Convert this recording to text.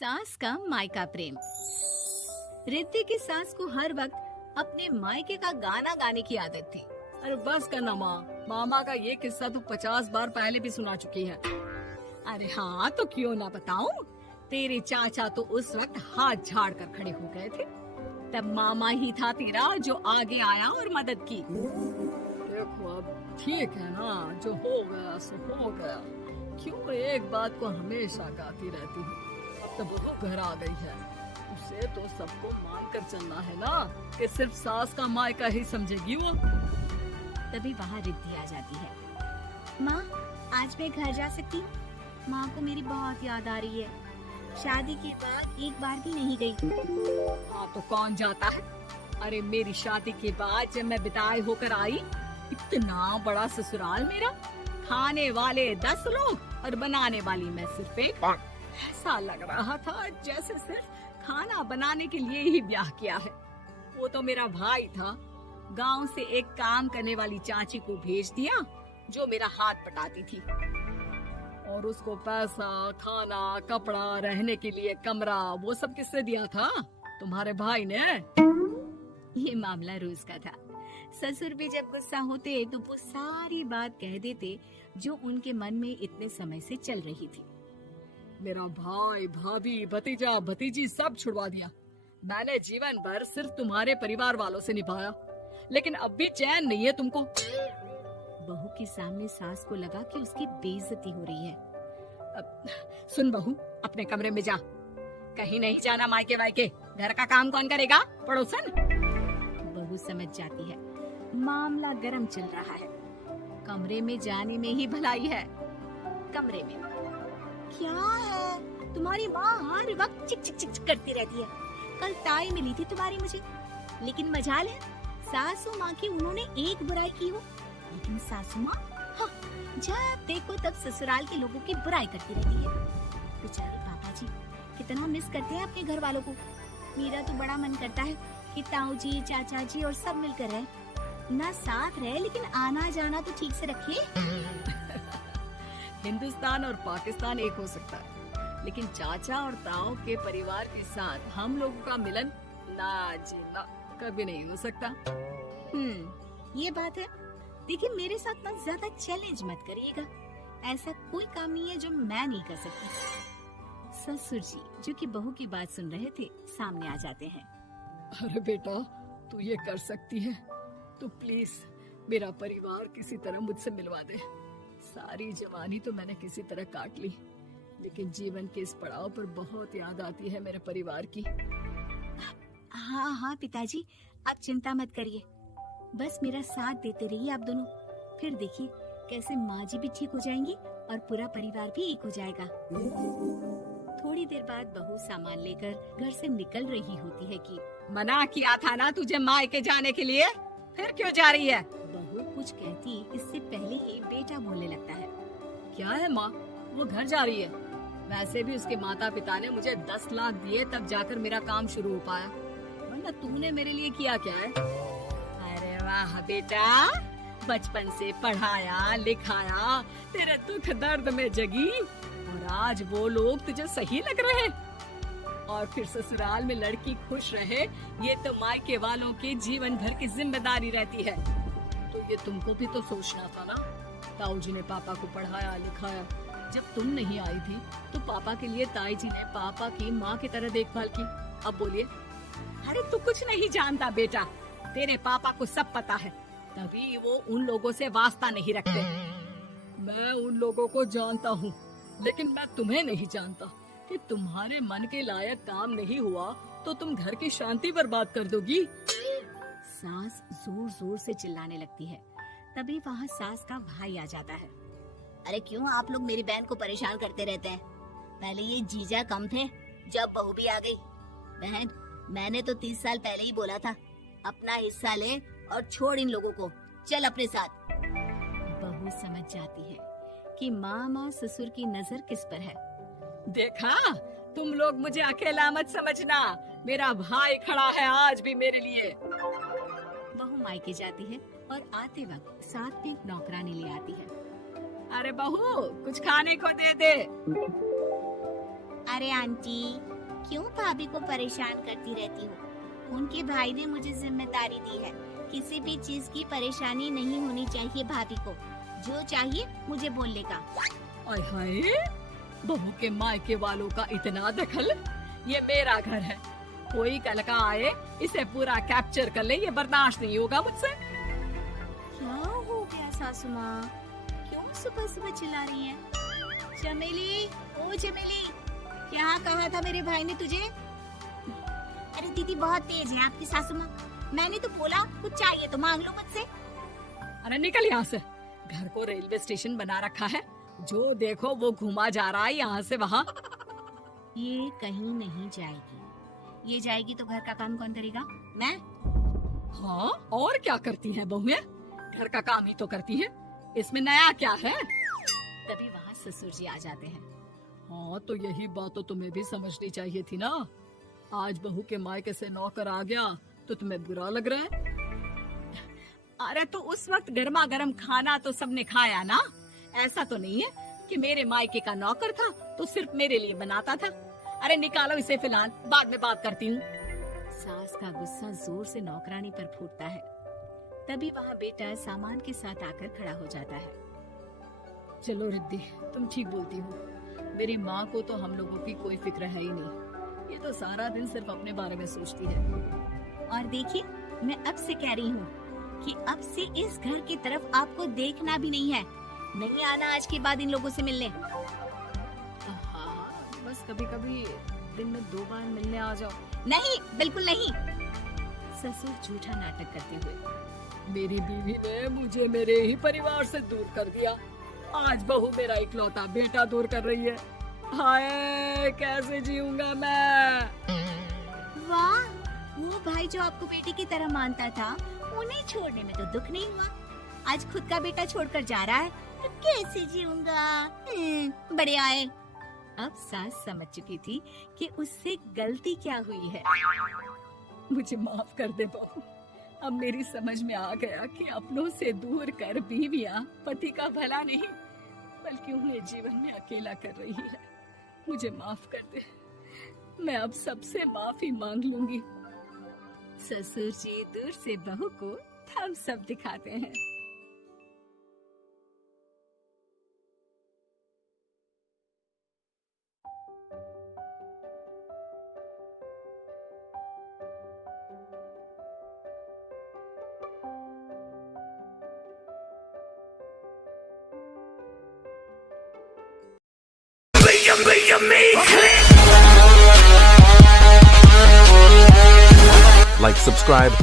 सास का मायका प्रेम। रिद्धि की सास को हर वक्त अपने मायके का गाना गाने की आदत थी। अरे बस करना माँ, मामा का ये किस्सा तो 50 बार पहले भी सुना चुकी है। अरे हाँ, तो क्यों ना बताऊं। तेरे चाचा तो उस वक्त हाथ झाड़ कर खड़े हो गए थे। तब मामा ही था तेरा जो आगे आया और मदद की। देखो अब ठीक है ना, जो हो गया सो हो गया। क्यों एक बात को हमेशा गाती रहती हूँ। अब तो बहू घर आ गई है, उसे तो सबको मान कर चलना है ना, कि सिर्फ सास का मायका ही समझेगी वो। तभी वहाँ रिद्धि आ जाती है। माँ, आज मैं घर जा सकती हूँ? माँ को मेरी बहुत याद आ रही है। शादी के बाद एक बार भी नहीं गई। हाँ तो कौन जाता है। अरे मेरी शादी के बाद जब मैं विदाई होकर आई, इतना बड़ा ससुराल मेरा, खाने वाले 10 लोग और बनाने वाली मैं सिर्फ एक। ऐसा लग रहा था जैसे सिर्फ खाना बनाने के लिए ही ब्याह किया है। वो तो मेरा भाई था, गांव से एक काम करने वाली चाची को भेज दिया जो मेरा हाथ पटाती थी, और उसको पैसा, खाना, कपड़ा, रहने के लिए कमरा, वो सब किससे दिया था? तुम्हारे भाई ने। ये मामला रोज का था। ससुर भी जब गुस्सा होते तो वो सारी बात कह देते जो उनके मन में इतने समय से चल रही थी। मेरा भाई, भाभी, भतीजा, भतीजी सब छुड़वा दिया। मैंने जीवन भर सिर्फ तुम्हारे परिवार वालों से निभाया, लेकिन अब भी चैन नहीं है तुमको। बहू के सामने सास को लगा कि उसकी बेइज्जती हो रही है। सुन बहू, अपने कमरे में जा, कहीं नहीं जाना मायके वायके। घर का काम कौन करेगा? पड़ोसन। बहू समझ जाती है मामला गर्म चल रहा है। कमरे में जाने में ही भलाई है। कमरे में क्या है? तुम्हारी माँ हर वक्त चिक चिक चिक करती रहती है। कल ताई मिली थी तुम्हारी मुझे, लेकिन मजाल है सासू माँ की उन्होंने एक बुराई की हो, लेकिन सासू माँ हाँ, जब देखो तब ससुराल के लोगों की बुराई करती रहती है। बेचारे पापा जी कितना मिस करते हैं अपने घर वालों को। मेरा तो बड़ा मन करता है कि ताऊ जी, चाचा जी और सब मिलकर रहे, ना साथ रहे लेकिन आना जाना तो ठीक से रखे। हिंदुस्तान और पाकिस्तान एक हो सकता है, लेकिन चाचा और ताऊ के परिवार के साथ हम लोगों का मिलन ना जी ना, कभी नहीं हो सकता। ये बात है। देखिए मेरे साथ ना ज्यादा चैलेंज मत करिएगा। ऐसा कोई काम नहीं है जो मैं नहीं कर सकती। ससुर जी जो कि बहू की बात सुन रहे थे सामने आ जाते हैं। अरे बेटा, तू ये कर सकती है तो प्लीज मेरा परिवार किसी तरह मुझसे मिलवा दे। सारी जवानी तो मैंने किसी तरह काट ली, लेकिन जीवन के इस पड़ाव पर बहुत याद आती है मेरे परिवार की। हाँ हाँ पिताजी, आप चिंता मत करिए, बस मेरा साथ देते रहिए आप दोनों। फिर देखिए कैसे माँ जी भी ठीक हो जाएंगी और पूरा परिवार भी एक हो जाएगा। थोड़ी देर बाद बहू सामान लेकर घर से निकल रही होती है कि मना किया था ना तुझे मायके जाने के लिए, फिर क्यों जा रही है? बहू कुछ कहती इससे पहले ही बेटा बोलने लगता है। क्या है माँ, वो घर जा रही है। वैसे भी उसके माता पिता ने मुझे 10 लाख दिए तब जाकर मेरा काम शुरू हो पाया, वरना तूने मेरे लिए किया क्या है? अरे वाह बेटा, बचपन से पढ़ाया लिखाया, तेरे दुख दर्द में जगी, और आज वो लोग तुझे सही लग रहे हैं? और फिर ससुराल में लड़की खुश रहे, ये तो मायके वालों की जीवन भर की जिम्मेदारी रहती है। तो ये तुमको भी तो सोचना था ना। ताऊ जी ने पापा को पढ़ाया लिखाया, जब तुम नहीं आई थी तो पापा के लिए ताई जी ने पापा की माँ की तरह देखभाल की। अब बोलिए। अरे तू कुछ नहीं जानता बेटा, तेरे पापा को सब पता है, तभी वो उन लोगों से वास्ता नहीं रखते। मैं उन लोगों को जानता हूँ, लेकिन मैं तुम्हें नहीं जानता कि तुम्हारे मन के लायक काम नहीं हुआ तो तुम घर की शांति बर्बाद कर दोगी। सास जोर जोर से चिल्लाने लगती है। तभी वहाँ सास का भाई आ जाता है। अरे क्यों आप लोग मेरी बहन को परेशान करते रहते हैं? पहले ये जीजा कम थे, जब बहू भी आ गई। बहन, मैंने तो 30 साल पहले ही बोला था, अपना हिस्सा ले और छोड़ इन लोगों को, चल अपने साथ। बहू समझ जाती है कि मामा ससुर की नजर किस पर है। देखा, तुम लोग मुझे अकेला मत समझना, मेरा भाई खड़ा है आज भी मेरे लिए। बहू मायके जाती है और आते वक्त साथ में नौकरानी ले आती है। अरे बहू, कुछ खाने को दे दे। अरे आंटी, क्यों भाभी को परेशान करती रहती हो? उनके भाई ने मुझे जिम्मेदारी दी है। किसी भी चीज की परेशानी नहीं होनी चाहिए भाभी को। जो चाहिए मुझे बोलने का। आय हाय, बहू के मायके वालों का इतना दखल। ये मेरा घर है, कोई कल का आए इसे पूरा कैप्चर कर ले, ये बर्दाश्त नहीं होगा मुझसे। क्या हो गया सासू माँ? क्यों सुबह सुबह चिल्ला रही है? चमेली, ओ चमेली, क्या कहा था मेरे भाई ने तुझे? अरे दीदी बहुत तेज है आपकी सासू माँ। मैंने तो बोला कुछ चाहिए तो मांग लो मुझसे। अरे निकल यहाँ से, घर को रेलवे स्टेशन बना रखा है, जो देखो वो घुमा जा रहा है यहाँ से वहाँ। ये कहीं नहीं जाएगी। ये जाएगी तो घर का काम कौन करेगा? मैं। हाँ, और क्या करती है बहुएं? घर का काम ही तो करती है, इसमें नया क्या है? तभी वहाँ ससुर जी आ जाते हैं। हाँ, तो यही बात तो तुम्हें भी समझनी चाहिए थी ना। आज बहू के मायके से नौकर आ गया तो तुम्हें बुरा लग रहा है? अरे तो उस वक्त गर्मा गर्म खाना तो सबने खाया ना। ऐसा तो नहीं है कि मेरे मायके का नौकर था तो सिर्फ मेरे लिए बनाता था। अरे निकालो इसे, फिलहाल बाद में बात करती हूँ। सास का गुस्सा जोर से नौकरानी पर फूटता है। तभी वहाँ बेटा सामान के साथ आकर खड़ा हो जाता है। चलो रिद्धि, तुम ठीक बोलती हो। मेरी माँ को तो हम लोगों की कोई फिक्र है ही नहीं, ये तो सारा दिन सिर्फ अपने बारे में सोचती है। और देखिए, मैं अब से कह रही हूँ कि अब से इस घर की तरफ आपको देखना भी नहीं है। नहीं आना आज के बाद इन लोगों से मिलने। हाँ, बस कभी कभी दिन में 2 बार मिलने आ जाओ। नहीं, बिल्कुल नहीं। ससुर झूठा नाटक करते हुए। मेरी बीवी ने मुझे मेरे ही परिवार से दूर कर दिया, आज बहू मेरा इकलौता बेटा दूर कर रही है। हाय, कैसे जीऊंगा मैं? वाह, वो भाई जो आपको बेटी की तरह मानता था, उन्हें छोड़ने में तो दुख नहीं हुआ। आज खुद का बेटा छोड़कर जा रहा है तो कैसे जीऊंगा? बढ़िया है। अब सास समझ चुकी थी कि उससे गलती क्या हुई है। मुझे माफ कर दे बहू। अब मेरी समझ में आ गया कि अपनों से दूर कर बीवियां पति का भला नहीं बल्कि उन्हें जीवन में अकेला कर रही है। मुझे माफ कर दे, मैं अब सबसे माफी मांग लूंगी। ससुर जी दूर से बहू को थम्स अप दिखाते हैं। Like, subscribe,